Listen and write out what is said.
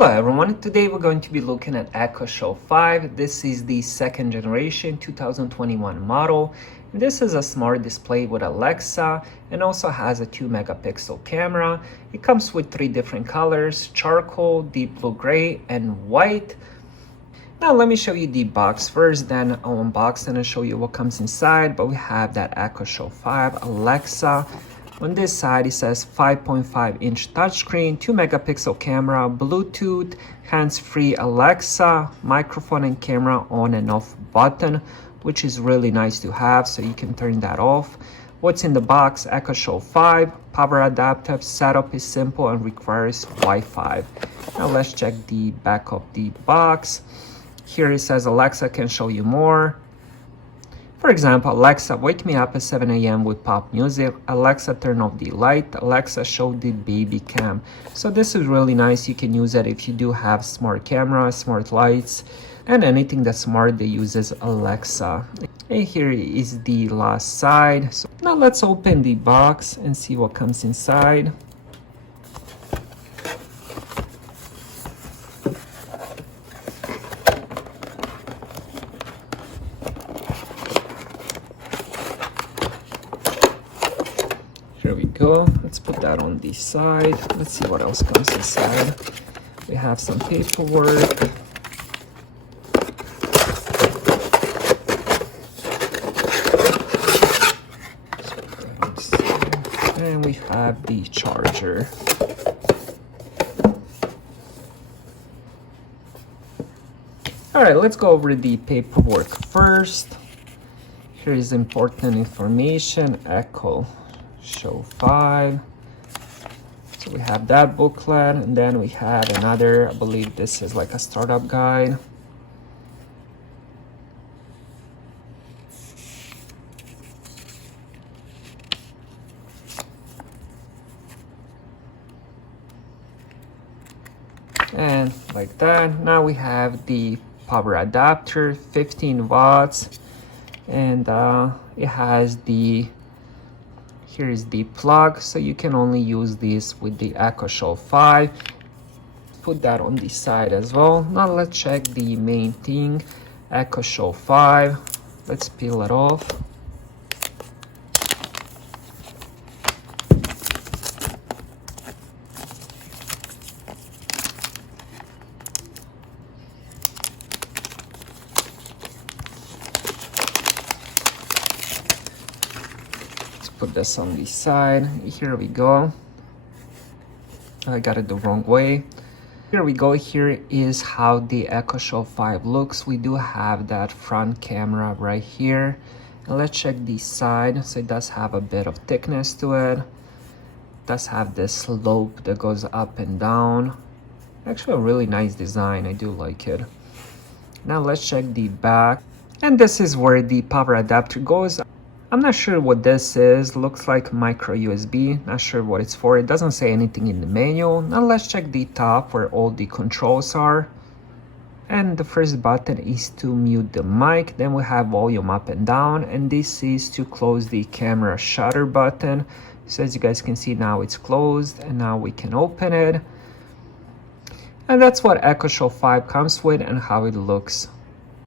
Hello everyone, today we're going to be looking at Echo Show 5. This is the second generation 2021 model. This is a smart display with Alexa and also has a 2 megapixel camera. It comes with 3 different colors: charcoal, deep blue gray, and white. Now let me show you the box first, then I'll unbox and I'll show you what comes inside. But we have that Echo Show 5 Alexa. On this side, it says 5.5-inch touchscreen, 2 megapixel camera, Bluetooth, hands-free Alexa, microphone and camera on and off button, which is really nice to have, so you can turn that off. What's in the box? Echo Show 5, power adapter. Setup is simple and requires Wi-Fi. Now let's check the back of the box. Here it says Alexa can show you more. For example, Alexa, wake me up at 7 a.m. with pop music. Alexa, turn off the light. Alexa, show the baby cam. So this is really nice. You can use it if you do have smart cameras, smart lights, and anything that's smart that uses Alexa. And here is the last side. So now let's open the box and see what comes inside. Here we go. Let's put that on the side. Let's see what else comes inside. We have some paperwork. And we have the charger. All right, let's go over the paperwork first. Here is important information. Echo Show 5. So we have that booklet, and then we have another, I believe this is like a startup guide. And like that. Now we have the power adapter, 15 watts, and it has the, here is the plug, so you can only use this with the Echo Show 5. Put that on the side as well. Now let's check the main thing, Echo Show 5. Let's peel it off. Put this on the side. Here we go. I got it the wrong way. Here we go. Here is how the Echo Show 5 looks. We do have that front camera right here. And let's check the side. So it does have a bit of thickness to it. It does have this slope that goes up and down. Actually a really nice design. I do like it. Now let's check the back. And this is where the power adapter goes. I'm not sure what this is. Looks like micro USB. Not sure what it's for. It doesn't say anything in the manual. Now let's check the top where all the controls are. And the first button is to mute the mic. Then we have volume up and down. And this is to close the camera shutter button. So as you guys can see now it's closed. And now we can open it. And that's what Echo Show 5 comes with and how it looks.